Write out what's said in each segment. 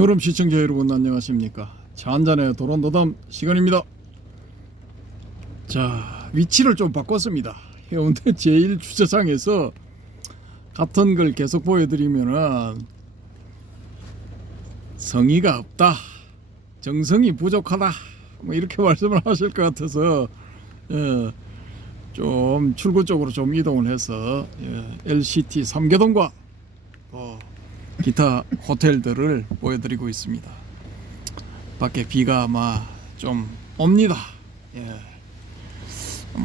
여러분 시청자 여러분 안녕하십니까. 차 한잔의 도론도담 시간입니다. 자, 위치를 좀 바꿨습니다. 해운대 제1주차장에서 같은 걸 계속 보여드리면은 성의가 없다, 정성이 부족하다, 뭐 이렇게 말씀을 하실 것 같아서 좀 출구 쪽으로 좀 이동을 해서 LCT 삼계동과 기타 호텔들을 보여드리고 있습니다. 밖에 비가 아마 좀 옵니다.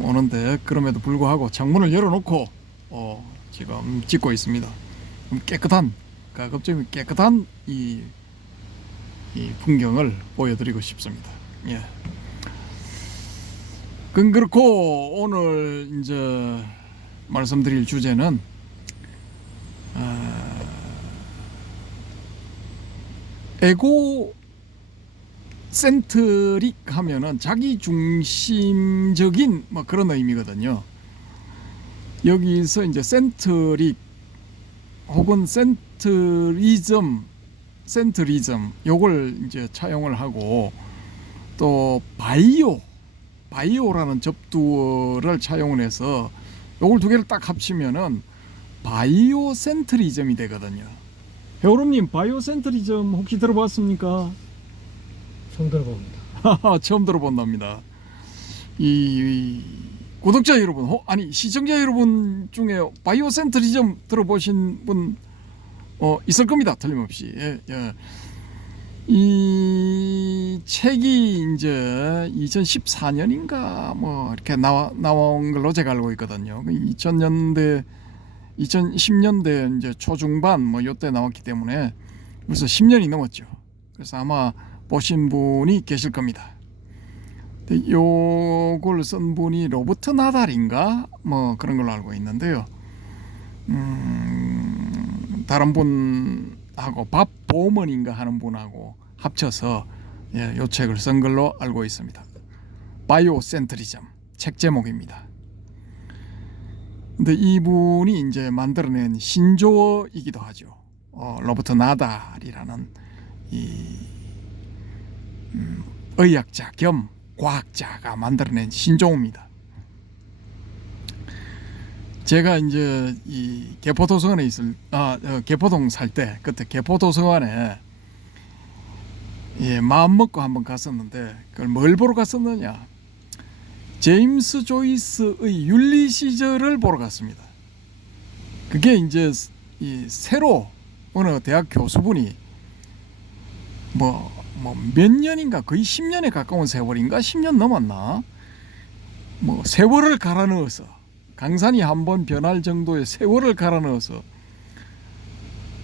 오는데 그럼에도 불구하고 창문을 열어놓고 지금 찍고 있습니다. 깨끗한, 가급적이면 깨끗한 이 풍경을 보여드리고 싶습니다. 그렇고 오늘 이제 말씀드릴 주제는 에고센트릭 하면은 자기 중심적인 뭐 그런 의미거든요. 여기서 이제 센트릭 혹은 센트리즘 요걸 이제 차용을 하고, 또 바이오라는 접두어를 차용을 해서 요걸 두 개를 딱 합치면은 바이오센트리즘이 되거든요. 배우름님, 바이오센트리즘 혹시 들어봤습니까? 처음 들어봅니다. 처음 들어본답니다. 이 구독자 여러분, 아니 시청자 여러분 중에 바이오센트리즘 들어보신 분 있을 겁니다. 틀림없이. 이 책이 이제 2014년인가 뭐 이렇게 나온 걸로 제가 알고 있거든요. 2010년대 이제 초중반 뭐 요때 나왔기 때문에 벌써 10년이 넘었죠. 그래서 아마 보신 분이 계실 겁니다. 근데 요걸 쓴 분이 로버트 나달인가 뭐 그런 걸로 알고 있는데요. 다른 분하고 밥 보먼인가 하는 분하고 합쳐서 요 책을 쓴 걸로 알고 있습니다. 바이오센트리즘 책 제목입니다. 근데 이분이 이제 만들어낸 신조어이기도 하죠. 로버트 나달이라는 이 의학자 겸 과학자가 만들어낸 신조어입니다. 제가 이제 이 개포도서관에 개포동 살 때 그때 개포도서관에 마음 먹고 한번 갔었는데, 그걸 뭘 보러 갔었느냐? 제임스 조이스의 윤리시절을 보러 갔습니다. 그게 이제 새로 어느 대학 교수분이 몇 년인가, 거의 10년에 가까운 세월인가, 10년 넘었나, 뭐 세월을 갈아 넣어서, 강산이 한번 변할 정도의 세월을 갈아 넣어서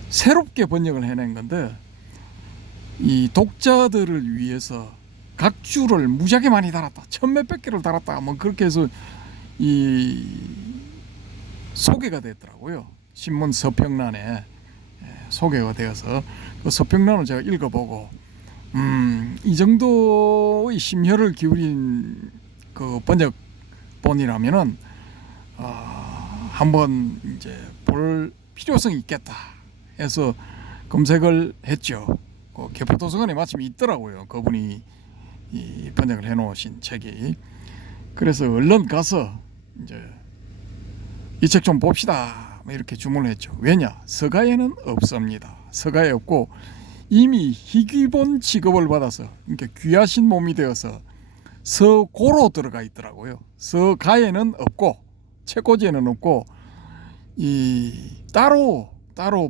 새롭게 번역을 해낸 건데, 이 독자들을 위해서 각 주를 무지하게 많이 달았다, 1000몇백 개를 달았다, 뭐 그렇게 해서 이 소개가 됐더라고요. 신문 서평란에 소개가 되어서 그 서평란을 제가 읽어보고, 이 정도의 심혈을 기울인 그 번역본이라면은 한번 이제 볼 필요성이 있겠다 해서 검색을 했죠. 그 개포도서관에 마침 있더라고요. 그분이 이 번역을 해놓으신 책이. 그래서 얼른 가서 이제 이 책 좀 봅시다 이렇게 주문을 했죠. 왜냐? 서가에는 없습니다. 서가에 없고 이미 희귀본 취급을 받아서, 그러니까 귀하신 몸이 되어서 서고로 들어가 있더라고요. 서가에는 없고 책꽂이에는 없고 이 따로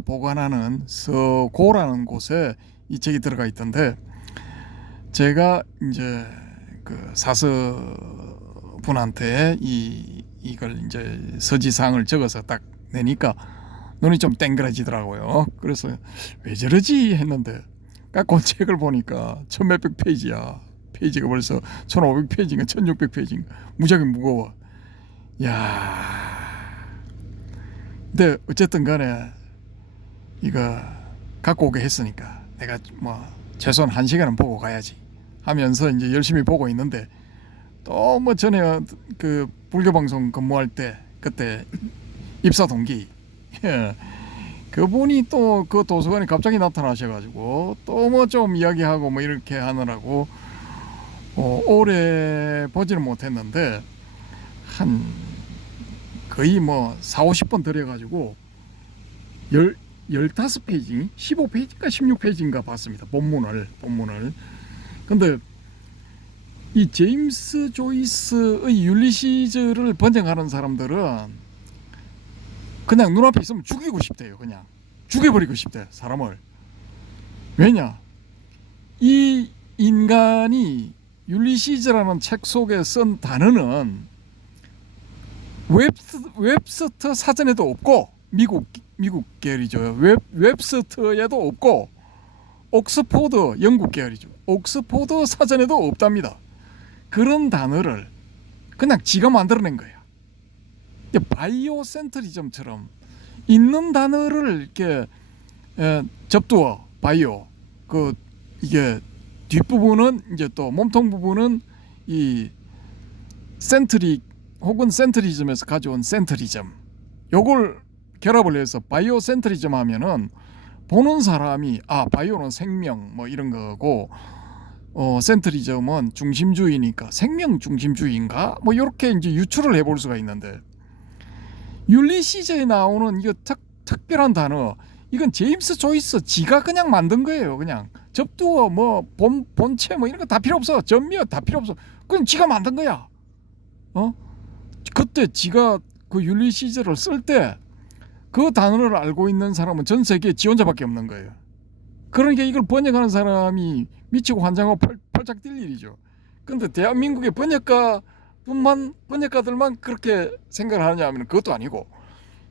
보관하는 서고라는 곳에 이 책이 들어가 있던데, 제가 이제 그 사서 분한테 이걸 이제 서지사항을 적어서 딱 내니까 눈이 좀 땡그라지더라고요. 그래서 왜 저러지 했는데 갖고 온 책을 보니까 1000몇백 페이지야. 페이지가 벌써 1500페이지인가 1600페이지인가 무지하게 무거워. 근데 어쨌든 간에 이거 갖고 오게 했으니까 내가 뭐 최소한 1시간은 보고 가야지 하면서 이제 열심히 보고 있는데, 또 뭐 전에 그 불교방송 근무할 때 그때 입사 동기 그분이 또 그 도서관에 갑자기 나타나셔가지고 또 뭐 좀 이야기하고 뭐 이렇게 하느라고 오래 보지는 못했는데 한 거의 뭐 4, 50번 들여가지고 15페이지, 15페이지인가 16페이지인가 봤습니다. 본문을. 근데 이 제임스 조이스의 율리시즈를 번역하는 사람들은 그냥 눈앞에 있으면 죽이고 싶대요. 그냥 죽여버리고 싶대, 사람을. 왜냐? 이 인간이 율리시즈라는 책 속에 쓴 단어는 웹스터 사전에도 없고, 미국 계열이죠. 웹스터에도 없고, 옥스포드 영국 계열이죠. 옥스포드 사전에도 없답니다. 그런 단어를 그냥 지가 만들어낸 거야. 바이오센트리즘처럼 있는 단어를 이렇게 접두어 바이오 이게 뒷부분은 이제 또 몸통 부분은 이 센트릭 혹은 센트리즘에서 가져온 센트리즘, 요걸 결합을 해서 바이오센트리즘 하면은 보는 사람이 바이오는 생명 뭐 이런 거고 센트리즘은 중심주의니까 생명 중심주의인가 뭐 이렇게 이제 유추를 해볼 수가 있는데, 율리시즈에 나오는 이거 특별한 단어, 이건 제임스 조이스 지가 그냥 만든 거예요. 그냥 접두어 뭐 본체 뭐 이런 거 다 필요 없어. 전미어 다 필요 없어. 그냥 지가 만든 거야. 그때 지가 그 율리시즈를 쓸 때 그 단어를 알고 있는 사람은 전 세계에 지 혼자밖에 없는 거예요. 그러니까 이걸 번역하는 사람이 미치고 환장하고 펄짝 뛸 일이죠. 근데 대한민국의 번역가들만 그렇게 생각을 하느냐 하면 그것도 아니고,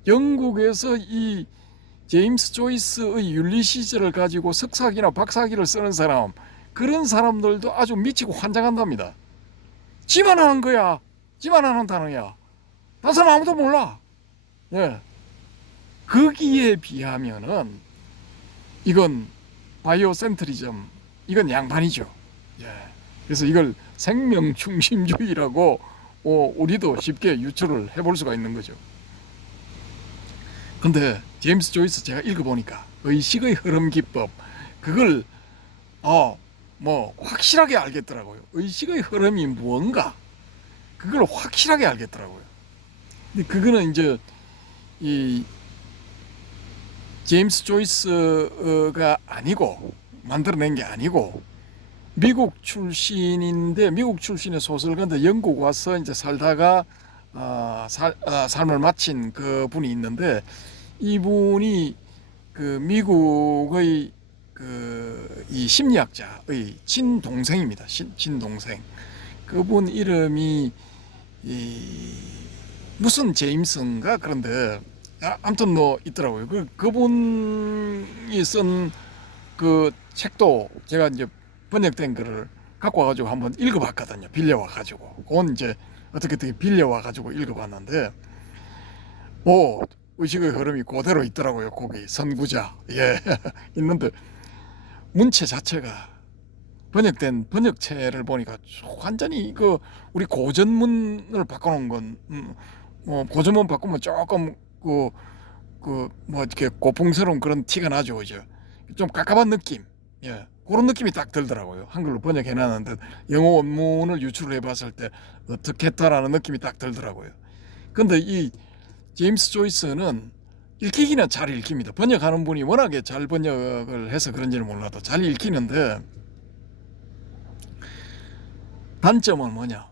영국에서 이 제임스 조이스의 율리시즈를 가지고 석사학위나 박사학위를 쓰는 사람, 그런 사람들도 아주 미치고 환장한답니다. 지만 하는 거야. 지만 하는 단어야. 다른 사람 아무도 몰라. 예. 거기에 비하면은 이건 바이오센트리즘, 이건 양반이죠. 예. 그래서 이걸 생명 중심주의라고 우리도 쉽게 유추를 해볼 수가 있는 거죠. 근데 제임스 조이스 제가 읽어보니까 의식의 흐름 기법, 그걸 뭐 확실하게 알겠더라고요. 의식의 흐름이 무언가, 그걸 확실하게 알겠더라고요. 근데 그거는 이제 이 제임스 조이스가 아니고, 만들어낸 게 아니고, 미국 출신인데, 미국 출신의 소설가인데 영국 와서 이제 살다가 삶을 마친 그 분이 있는데, 이분이 그 미국의 이 심리학자의 친동생입니다. 친동생. 그분 이름이 무슨 제임스인가 그런데 아무튼 뭐 있더라고요. 그분이 쓴 그 책도 제가 이제 번역된 거를 갖고 와가지고 한번 읽어봤거든요. 빌려와가지고. 그건 이제 어떻게 빌려와가지고 읽어봤는데, 의식의 흐름이 그대로 있더라고요. 거기 선구자. 예. 있는데, 문체 자체가 번역된 번역체를 보니까 완전히 우리 고전문을 바꿔놓은 건, 고전문 바꾸면 조금 뭐 이렇게 고풍스러운 그런 티가 나죠, 그죠? 좀 깝깝한 느낌, 예, 그런 느낌이 딱 들더라고요. 한글로 번역해놨는데 영어 원문을 유출을 해봤을 때 어떻게 했다라는 느낌이 딱 들더라고요. 근데 이 제임스 조이스는 읽히기는 잘 읽힙니다. 번역하는 분이 워낙에 잘 번역을 해서 그런지는 몰라도 잘 읽히는데, 단점은 뭐냐?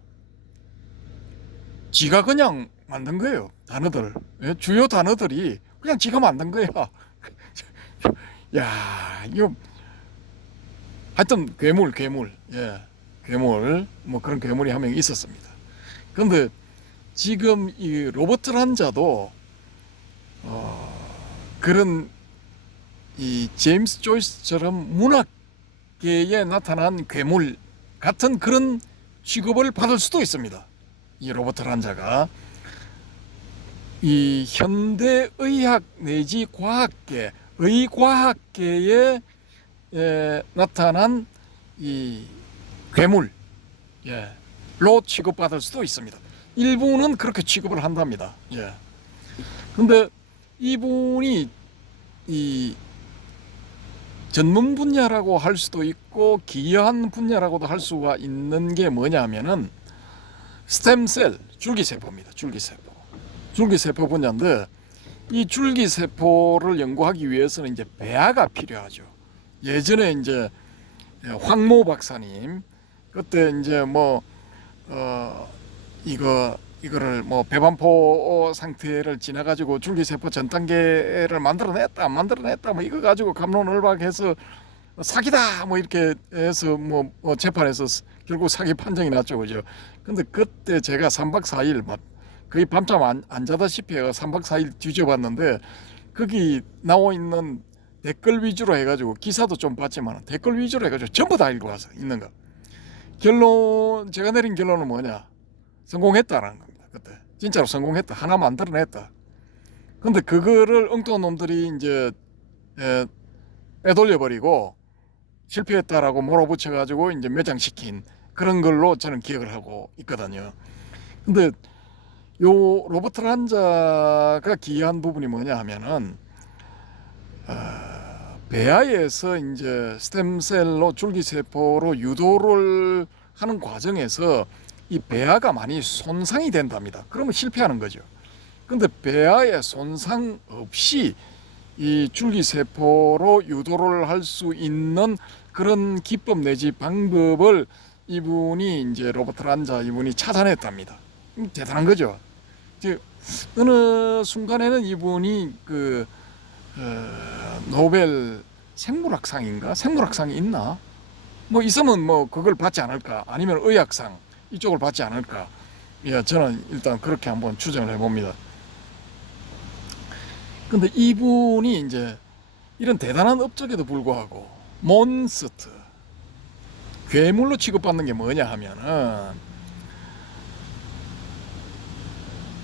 지가 그냥 만든 거예요. 단어들, 주요 단어들이 그냥 지가 만든 거야. 야, 이거 하여튼 괴물, 예, 괴물, 뭐 그런 괴물이 한 명 있었습니다. 그런데 지금 이 로버트 란자도 그런 이 제임스 조이스처럼 문학계에 나타난 괴물 같은 그런 취급을 받을 수도 있습니다. 이 로버트 란자가 이 현대의학 내지 과학계, 의과학계에 나타난 이 괴물, 로 취급받을 수도 있습니다. 일부는 그렇게 취급을 한답니다. 근데 이분이 이 전문 분야라고 할 수도 있고 기여한 분야라고도 할 수가 있는 게 뭐냐면은 스템셀 줄기세포입니다. 줄기세포 분야인데 이 줄기세포를 연구하기 위해서는 이제 배아가 필요하죠. 예전에 이제 황모 박사님 그때 이제 이거를 배반포 상태를 지나가지고 줄기세포 전 단계를 만들어냈다 뭐 이거 가지고 갑론을박해서 사기다 뭐 이렇게 해서 재판에서 결국 사기 판정이 났죠, 그죠? 근데 그때 제가 3박 4일 거의 밤잠 안 자다시피 해가 3박 4일 뒤져봤는데 거기 나와 있는 댓글 위주로 해가지고 기사도 좀 봤지만 댓글 위주로 해가지고 전부 다 읽고 와서 있는 거. 제가 내린 결론은 뭐냐? 성공했다라는 겁니다. 그때 진짜로 성공했다. 하나 만들어냈다. 근데 그거를 엉뚱한 놈들이 이제 빼돌려버리고 실패했다라고 몰아붙여가지고 이제 매장시킨 그런 걸로 저는 기억을 하고 있거든요. 근데 요 로버트 란자가 기여한 부분이 뭐냐 하면은 배아에서 이제 스템셀로 줄기세포로 유도를 하는 과정에서 이 배아가 많이 손상이 된답니다. 그러면 실패하는 거죠. 근데 배아에 손상 없이 이 줄기세포로 유도를 할 수 있는 그런 기법 내지 방법을 이분이 이제 로버트 란자 이분이 찾아냈답니다. 대단한 거죠. 어느 순간에는 이분이 노벨 생물학상이 있나? 있으면 그걸 받지 않을까? 아니면 의학상 이쪽을 받지 않을까? 예, 저는 일단 그렇게 한번 추정을 해봅니다. 근데 이분이 이제 이런 대단한 업적에도 불구하고 몬스터 괴물로 취급받는 게 뭐냐 하면은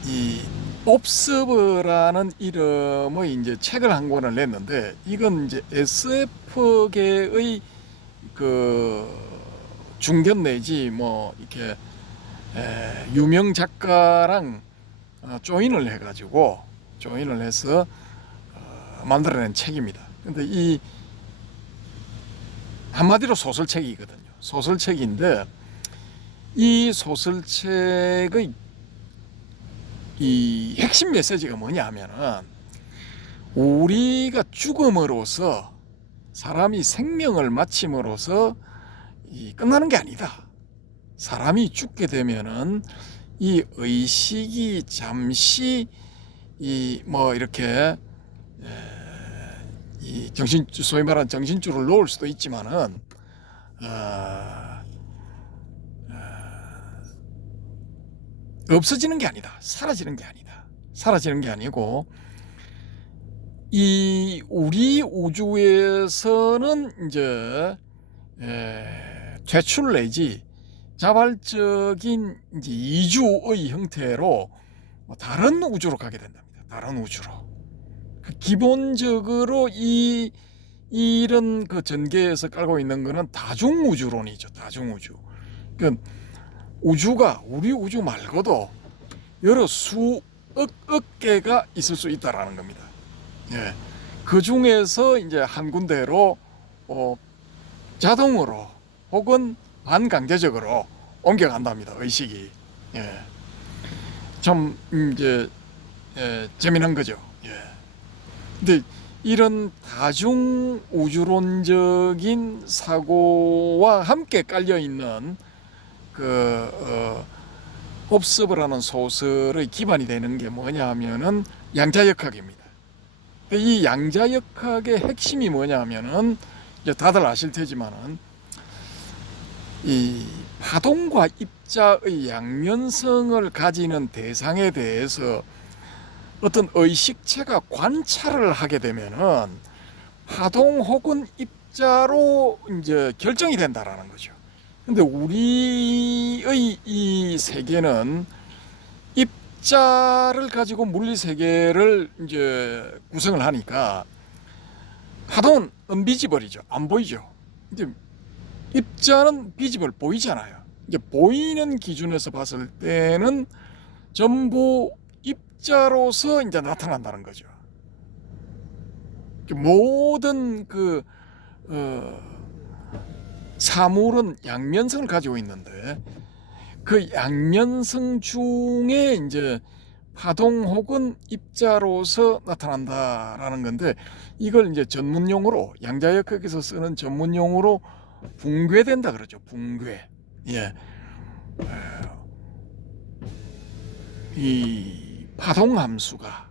이 옵서버라는 이름의 이제 책을 한 권을 냈는데 이건 이제 SF계의 중견 내지 이렇게 유명 작가랑 조인을 해서 만들어낸 책입니다. 근데 이 한마디로 소설책이거든요. 소설책인데 이 소설책의 이 핵심 메시지가 뭐냐 하면은 우리가 죽음으로써 사람이 생명을 마침으로써 끝나는 게 아니다. 사람이 죽게 되면은 이 의식이 잠시 이렇게 이 소위 말하는 정신줄을 놓을 수도 있지만은 없어지는 게 아니다. 사라지는 게 아니다. 사라지는 게 아니고 이 우리 우주에서는 이제 퇴출 내지 자발적인 이제 이주의 형태로 다른 우주로 가게 된답니다. 다른 우주로. 기본적으로 이런 전개에서 깔고 있는 거는 다중우주론이죠. 다중우주. 그러니까 우주가 우리 우주 말고도 여러 수억 개가 있을 수 있다라는 겁니다. 예. 그 중에서 이제 한 군데로 자동으로 혹은 반강제적으로 옮겨간답니다. 의식이. 예. 좀 이제 재미난 거죠. 예. 근데 이런 다중 우주론적인 사고와 함께 깔려 있는 옵서브라는 소설의 기반이 되는 게 뭐냐 하면은 양자역학입니다. 이 양자역학의 핵심이 뭐냐 하면은 이제 다들 아실 테지만은 이 파동과 입자의 양면성을 가지는 대상에 대해서 어떤 의식체가 관찰을 하게 되면은 파동 혹은 입자로 이제 결정이 된다라는 거죠. 근데 우리의 이 세계는 입자를 가지고 물리 세계를 이제 구성을 하니까 파동은 언비지블이죠. 안 보이죠. 이제 입자는 비지블 보이잖아요. 이제 보이는 기준에서 봤을 때는 전부 입자로서 이제 나타난다는 거죠. 모든 사물은 양면성을 가지고 있는데 그 양면성 중에 이제 파동 혹은 입자로서 나타난다라는 건데 이걸 이제 전문용어로 양자역학에서 쓰는 전문용어로 붕괴된다 그러죠. 붕괴. 예. 이 파동 함수가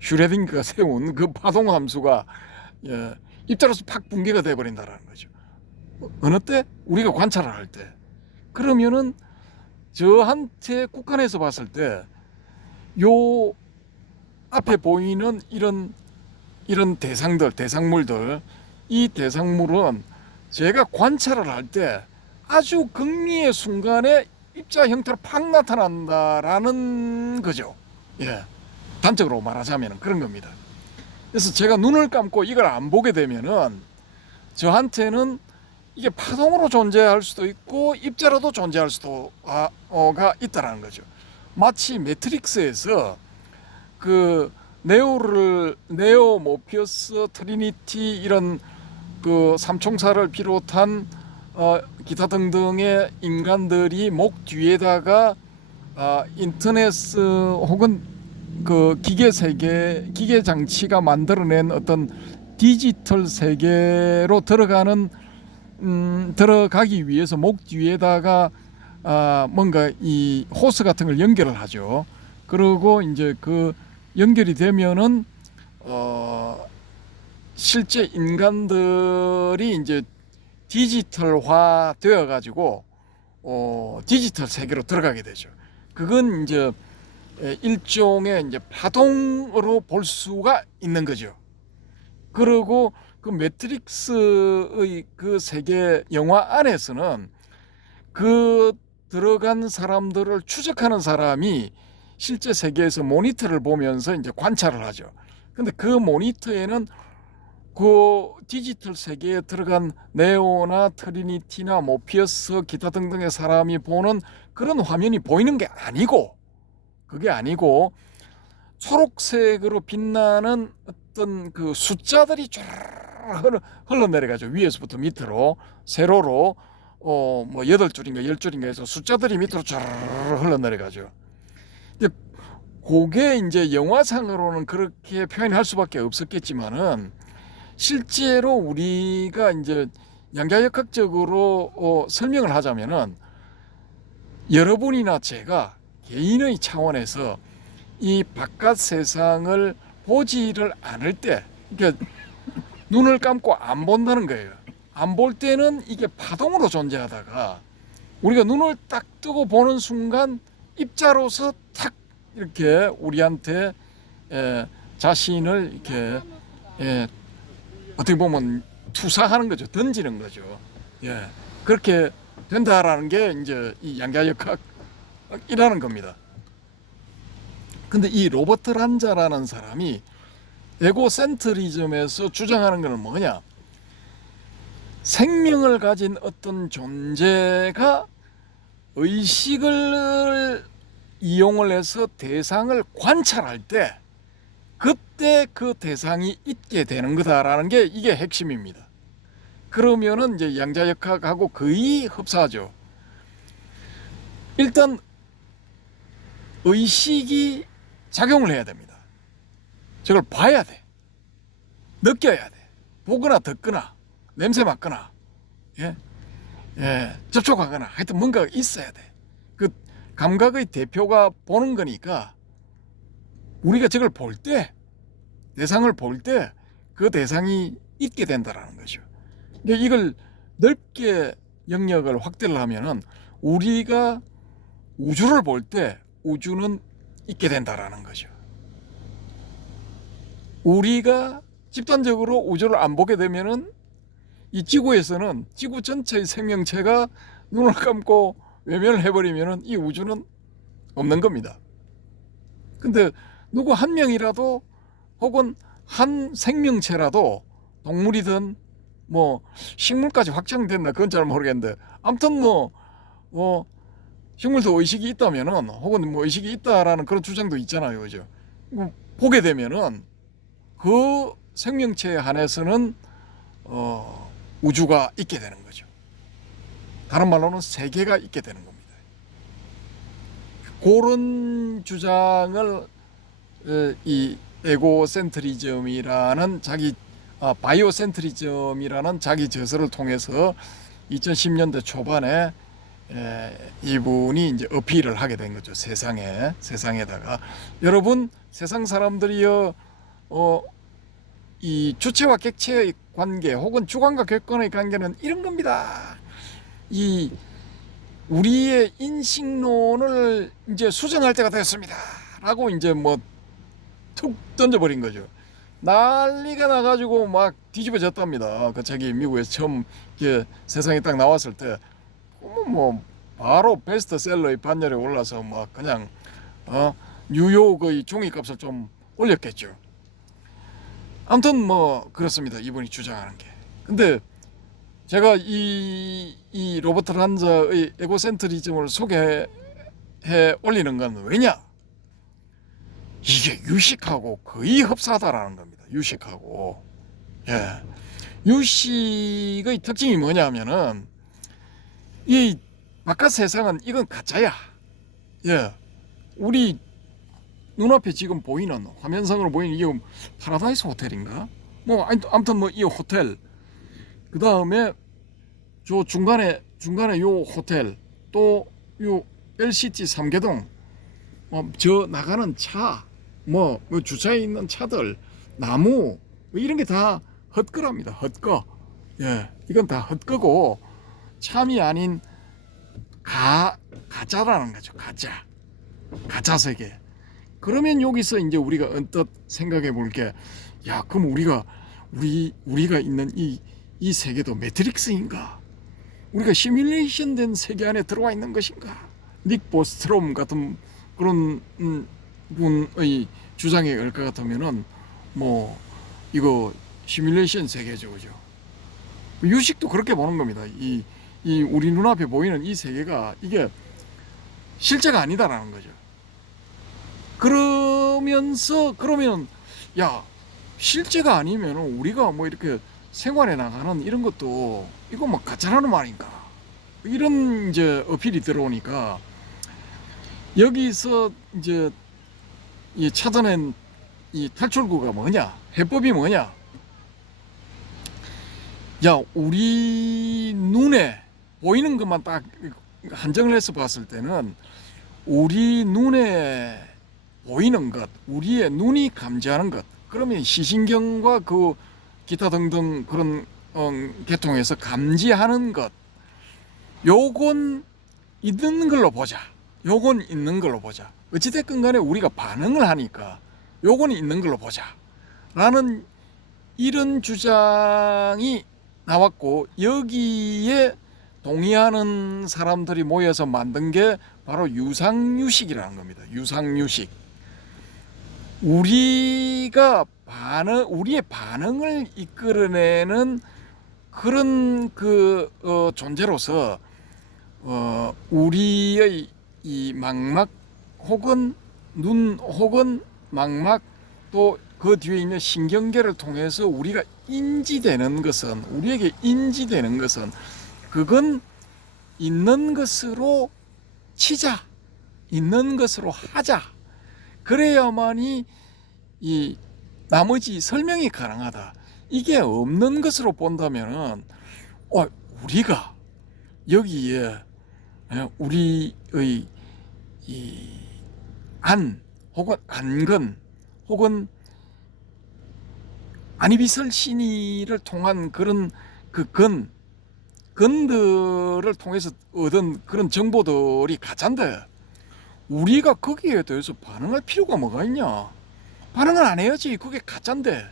슈레딩거가 세운 그 파동 함수가 입자로서 팍 붕괴가 돼 버린다라는 거죠. 어느 때 우리가 관찰을 할 때 그러면은 저한테 국간에서 봤을 때 요 앞에 보이는 이런 대상물들 이 대상물은 제가 관찰을 할 때 아주 극미의 순간에 입자 형태로 팍 나타난다라는 거죠. 예, 단적으로 말하자면 그런 겁니다. 그래서 제가 눈을 감고 이걸 안 보게 되면은 저한테는 이게 파동으로 존재할 수도 있고 입자로도 존재할 수도가 있다라는 거죠. 마치 매트릭스에서 그 네오, 모피어스, 트리니티 이런 그 삼총사를 비롯한 기타 등등의 인간들이 목 뒤에다가 인터넷 혹은 그 기계 장치가 만들어낸 어떤 디지털 세계로 들어가기 위해서 목 뒤에다가 뭔가 이 호스 같은 걸 연결을 하죠. 그리고 이제 그 연결이 되면은 실제 인간들이 이제 디지털화 되어 가지고 디지털 세계로 들어가게 되죠. 그건 이제 일종의 이제 파동으로 볼 수가 있는 거죠. 그리고 그 매트릭스의 그 세계 영화 안에서는 그 들어간 사람들을 추적하는 사람이 실제 세계에서 모니터를 보면서 이제 관찰을 하죠. 근데 그 모니터에는 그 디지털 세계에 들어간 네오나 트리니티나 모피어스 기타 등등의 사람이 보는 그런 화면이 보이는 게 아니고 그게 아니고 초록색으로 빛나는 어떤 그 숫자들이 쫙 흘러내려가죠. 위에서부터 밑으로 세로로 뭐 8줄인가 10줄인가 해서 숫자들이 밑으로 쫙 흘러내려가죠. 근데 그게 이제 영화상으로는 그렇게 표현할 수밖에 없었겠지만은 실제로 우리가 이제 양자역학적으로 설명을 하자면은 여러분이나 제가 개인의 차원에서 이 바깥 세상을 보지를 않을 때, 그러니까 눈을 감고 안 본다는 거예요. 안 볼 때는 이게 파동으로 존재하다가 우리가 눈을 딱 뜨고 보는 순간 입자로서 탁 이렇게 우리한테 자신을 이렇게 어떻게 보면 투사하는 거죠. 던지는 거죠. 예, 그렇게 된다라는 게 이제 이 양자역학이라는 겁니다. 근데 이 로버트 란자라는 사람이 에고센트리즘에서 주장하는 것은 뭐냐? 생명을 가진 어떤 존재가 의식을 이용을 해서 대상을 관찰할 때 그때 그 대상이 있게 되는 거다라는 게 이게 핵심입니다. 그러면은 이제 양자역학하고 거의 흡사하죠. 일단 의식이 작용을 해야 됩니다. 저걸 봐야 돼. 느껴야 돼. 보거나 듣거나 냄새 맡거나 접촉하거나 하여튼 뭔가 있어야 돼. 그 감각의 대표가 보는 거니까 우리가 저걸 볼 때 대상을 볼 때 그 대상이 있게 된다라는 거죠. 그러니까 이걸 넓게 영역을 확대를 하면은 우리가 우주를 볼 때 우주는 있게 된다라는 거죠. 우리가 집단적으로 우주를 안 보게 되면은 이 지구에서는 지구 전체의 생명체가 눈을 감고 외면을 해버리면은 이 우주는 없는 겁니다. 근데 누구 한 명이라도 혹은 한 생명체라도 동물이든 뭐 식물까지 확장됐나 그건 잘 모르겠는데 아무튼 뭐 식물도 의식이 있다면은 혹은 뭐 의식이 있다라는 그런 주장도 있잖아요, 그죠? 보게 되면은 그 생명체에 한해서는 우주가 있게 되는 거죠. 다른 말로는 세계가 있게 되는 겁니다. 그런 주장을 이 에고센트리즘이라는 바이오센트리즘이라는 자기 저서를 통해서 2010년대 초반에 이분이 이제 어필을 하게 된 거죠. 세상에다가 여러분, 세상 사람들이요, 이 주체와 객체의 관계 혹은 주관과 객관의 관계는 이런 겁니다. 이 우리의 인식론을 이제 수정할 때가 됐습니다.라고 이제 뭐 툭 던져버린 거죠. 난리가 나가지고 막 뒤집어졌답니다. 그 책이 미국에서 처음 세상에 딱 나왔을 때, 뭐 바로 베스트셀러의 반열에 올라서 막 그냥 뉴욕의 종이값을 좀 올렸겠죠. 아무튼 뭐 그렇습니다. 이분이 주장하는 게. 근데 제가 이 로버트 란자의 에고센트리즘을 소개해 올리는 건 왜냐? 이게 유식하고 거의 흡사하다라는 겁니다. 유식하고. 예. 유식의 특징이 뭐냐면은 이 바깥 세상은 이건 가짜야. 예. 우리 눈앞에 지금 보이는 화면상으로 보이는 이게 파라다이스 호텔인가? 뭐 아무튼 뭐 이 호텔, 그 다음에 저 중간에 요 호텔, 또 요 LCT 3개동, 저 나가는 차, 뭐 주차해 있는 차들, 나무, 뭐 이런 게 다 헛거랍니다. 헛거. 예, 이건 다 헛거고 참이 아닌 가짜라는 거죠. 가짜 세계. 그러면 여기서 이제 우리가 언뜻 생각해 볼 게, 야, 그럼 우리가 있는 이 세계도 매트릭스인가? 우리가 시뮬레이션 된 세계 안에 들어와 있는 것인가? 닉 보스트롬 같은 그런 분의 주장에 을 것 같으면은 뭐 이거 시뮬레이션 세계죠, 그죠? 유식도 그렇게 보는 겁니다. 이 우리 눈앞에 보이는 이 세계가 이게 실제가 아니다라는 거죠. 그러면 야, 실제가 아니면 우리가 뭐 이렇게 생활에 나가는 이런 것도 이거 뭐 가짜라는 말인가? 이런 이제 어필이 들어오니까 여기서 이제 이 찾아낸 이 탈출구가 뭐냐? 해법이 뭐냐? 야, 우리 눈에 보이는 것만 딱 한정을 해서 봤을 때는 우리 눈에 보이는 것, 우리의 눈이 감지하는 것, 그러면 시신경과 그 기타 등등 그런 계통에서 감지하는 것, 요건 있는 걸로 보자. 요건 있는 걸로 보자. 어찌됐건 간에 우리가 반응을 하니까 요건 있는 걸로 보자. 라는 이런 주장이 나왔고, 여기에 동의하는 사람들이 모여서 만든 게 바로 유상유식이라는 겁니다. 유상유식. 우리의 반응을 이끌어내는 그런 존재로서 우리의 이 망막 혹은 눈 혹은 망막, 또 그 뒤에 있는 신경계를 통해서 우리에게 인지되는 것은 그건 있는 것으로 치자, 있는 것으로 하자. 그래야만이 이 나머지 설명이 가능하다. 이게 없는 것으로 본다면은 우리가 여기에 우리의 이 안 혹은 안근 혹은 아니비설 신의를 통한 그런 건들을 통해서 얻은 그런 정보들이 가짜인데 우리가 거기에 대해서 반응할 필요가 뭐가 있냐? 반응을 안 해야지. 그게 가짜인데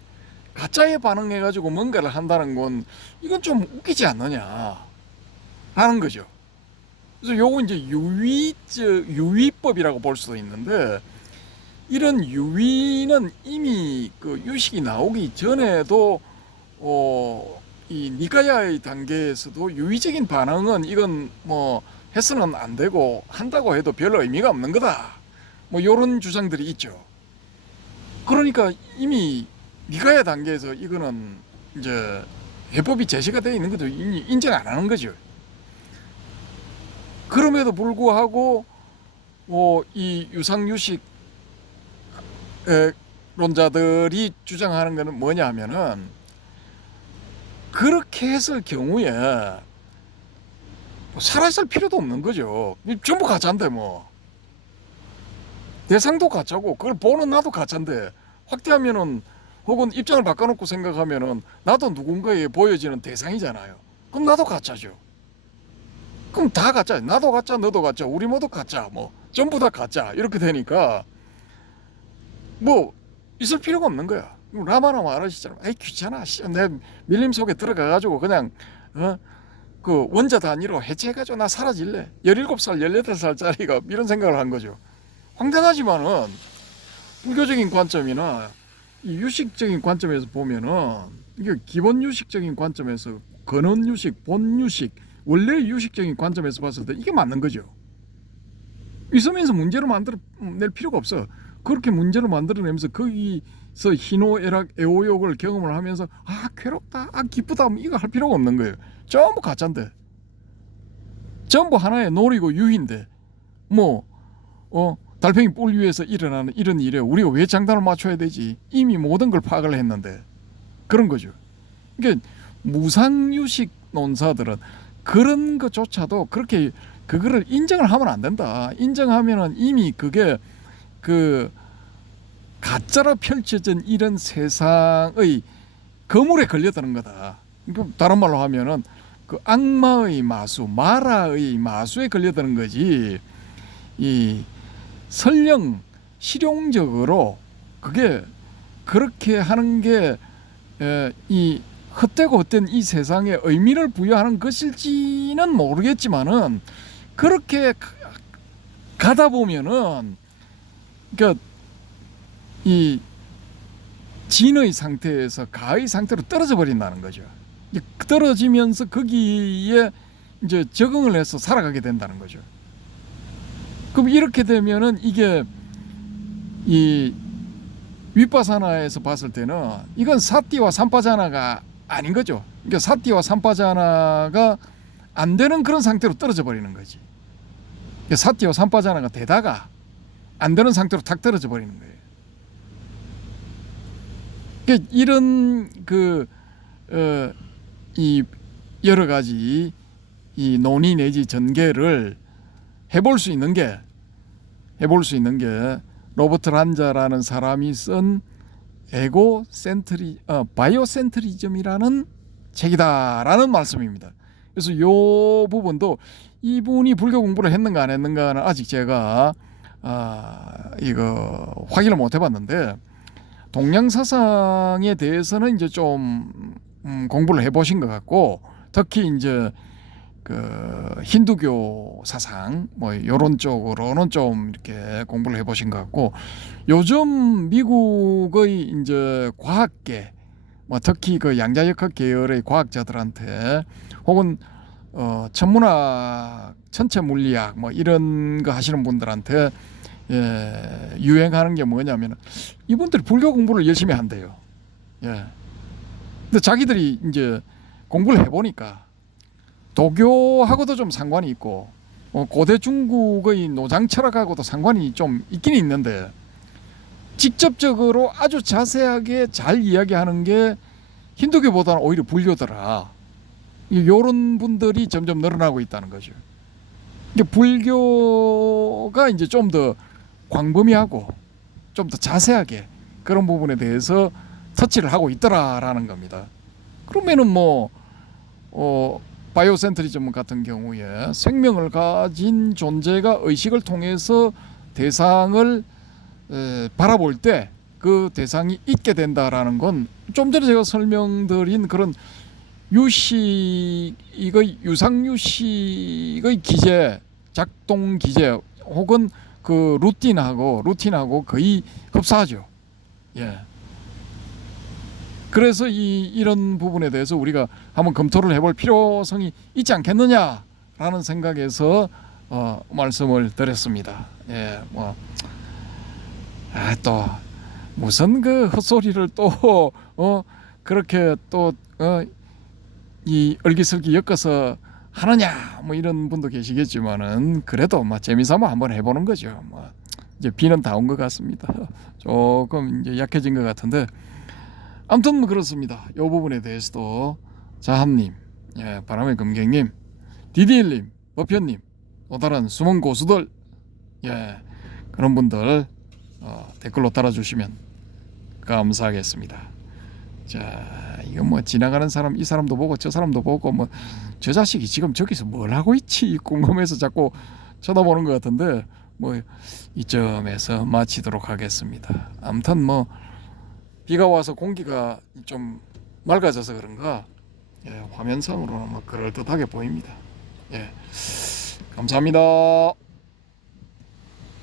가짜에 반응해가지고 뭔가를 한다는 건 이건 좀 웃기지 않느냐 하는 거죠. 그래서 요거 이제 유위법이라고 볼 수도 있는데, 이런 유위는 이미 그 유식이 나오기 전에도 이 니카야의 단계에서도 유위적인 반응은 이건 뭐 해서는 안 되고 한다고 해도 별로 의미가 없는 거다. 뭐 요런 주장들이 있죠. 그러니까 이미 미가야 단계에서 이거는 이제 해법이 제시가 되어 있는 것도 이미 인정 안 하는 거죠. 그럼에도 불구하고 이 유상유식 론자들이 주장하는 것은 뭐냐 하면은 그렇게 했을 경우에 살아있을 필요도 없는 거죠. 전부 가짜인데 뭐. 대상도 가짜고 그걸 보는 나도 가짜인데 확대하면은 혹은 입장을 바꿔놓고 생각하면은 나도 누군가에 보여지는 대상이잖아요. 그럼 나도 가짜죠. 그럼 다 가짜. 나도 가짜, 너도 가짜, 우리 모두 가짜, 뭐 전부 다 가짜 이렇게 되니까 뭐 있을 필요가 없는 거야. 라마나 말하시잖아. 에이 귀찮아. 내 밀림 속에 들어가가지고 그냥 그 원자 단위로 해체해가지고 나 사라질래. 17살, 18살짜리가 이런 생각을 한 거죠. 황당하지만은 불교적인 관점이나 이 유식적인 관점에서 보면은 이게 기본 유식적인 관점에서 근원 유식, 본 유식, 원래 유식적인 관점에서 봤을 때 이게 맞는 거죠. 있으면서 문제로 만들어낼 필요가 없어. 그렇게 문제로 만들어내면서 거기서 희노애락 애호욕을 경험을 하면서 아 괴롭다, 아 기쁘다 이거 할 필요가 없는 거예요. 전부 가짜인데, 전부 하나의 놀이고 유희인데 뭐 달팽이 뿔 위에서 일어나는 이런 일에 우리가 왜 장단을 맞춰야 되지? 이미 모든 걸 파악을 했는데 그런 거죠. 그러니까 무상유식 논사들은 그런 것조차도 그렇게 그거를 인정을 하면 안 된다. 인정하면은 이미 그게 그 가짜로 펼쳐진 이런 세상의 거물에 걸려드는 거다. 다른 말로 하면은 그 악마의 마수, 마라의 마수에 걸려드는 거지. 이 설령 실용적으로 그게 그렇게 하는 게 이 헛되고 헛된 이 세상에 의미를 부여하는 것일지는 모르겠지만은 그렇게 가다 보면은 그러니까 이 진의 상태에서 가의 상태로 떨어져 버린다는 거죠. 떨어지면서 거기에 이제 적응을 해서 살아가게 된다는 거죠. 그럼 이렇게 되면은 이게 이 윗바사나에서 봤을 때는 이건 사띠와 삼파자나가 아닌 거죠. 그러니까 사띠와 삼파자나가 안 되는 그런 상태로 떨어져 버리는 거지. 그러니까 사띠와 삼파자나가 되다가 안 되는 상태로 탁 떨어져 버리는 거예요. 그러니까 이런 이 여러 가지 이 논의 내지 전개를 해볼 수 있는 게 로버트 란자라는 사람이 쓴 바이오센트리즘이라는 책이다라는 말씀입니다. 그래서 이 부분도 이분이 불교 공부를 했는가 안 했는가는 아직 제가 이거 확인을 못 해봤는데 동양 사상에 대해서는 이제 좀 공부를 해보신 것 같고 특히 이제 그 힌두교 사상 뭐 이런 쪽으로는 좀 이렇게 공부를 해보신 것 같고 요즘 미국의 이제 과학계 뭐 특히 그 양자역학 계열의 과학자들한테 혹은 천문학, 천체 물리학 뭐 이런 거 하시는 분들한테 유행하는 게 뭐냐면 이분들이 불교 공부를 열심히 한대요. 근데 자기들이 이제 공부를 해보니까 도교하고도 좀 상관이 있고 고대 중국의 노장 철학하고도 상관이 좀 있긴 있는데 직접적으로 아주 자세하게 잘 이야기하는 게 힌두교보다는 오히려 불교더라. 이런 분들이 점점 늘어나고 있다는 거죠. 불교가 이제 좀 더 광범위하고 좀 더 자세하게 그런 부분에 대해서 터치를 하고 있더라라는 겁니다. 그러면은 바이오센트리즘 같은 경우에 생명을 가진 존재가 의식을 통해서 대상을 바라볼 때 그 대상이 있게 된다라는 건 좀 전에 제가 설명드린 그런 유상유식의 기제, 작동 기제 혹은 그 루틴하고 거의 흡사하죠. 그래서 이런 부분에 대해서 우리가 한번 검토를 해볼 필요성이 있지 않겠느냐라는 생각에서 말씀을 드렸습니다. 또 무슨 그 헛소리를 또 그렇게 또 이 얼기설기 엮어서 하느냐 뭐 이런 분도 계시겠지만은 그래도 뭐 재미삼아 한번 해보는 거죠. 뭐 이제 비는 다 온 것 같습니다. 조금 이제 약해진 것 같은데 아무튼 뭐 그렇습니다. 이 부분에 대해서도 자한님, 예, 바람의 금경님, 디디일님, 버편님, 또 다른 숨은 고수들, 예, 그런 분들 댓글로 달아주시면 감사하겠습니다. 자, 이거 뭐 지나가는 사람 이 사람도 보고 저 사람도 보고 뭐 저 자식이 지금 저기서 뭘 하고 있지 궁금해서 자꾸 쳐다보는 것 같은데 뭐 이점에서 마치도록 하겠습니다. 아무튼 뭐 비가 와서 공기가 좀 맑아져서 그런가 예, 화면상으로는 뭐 그럴듯하게 보입니다. 예, 감사합니다.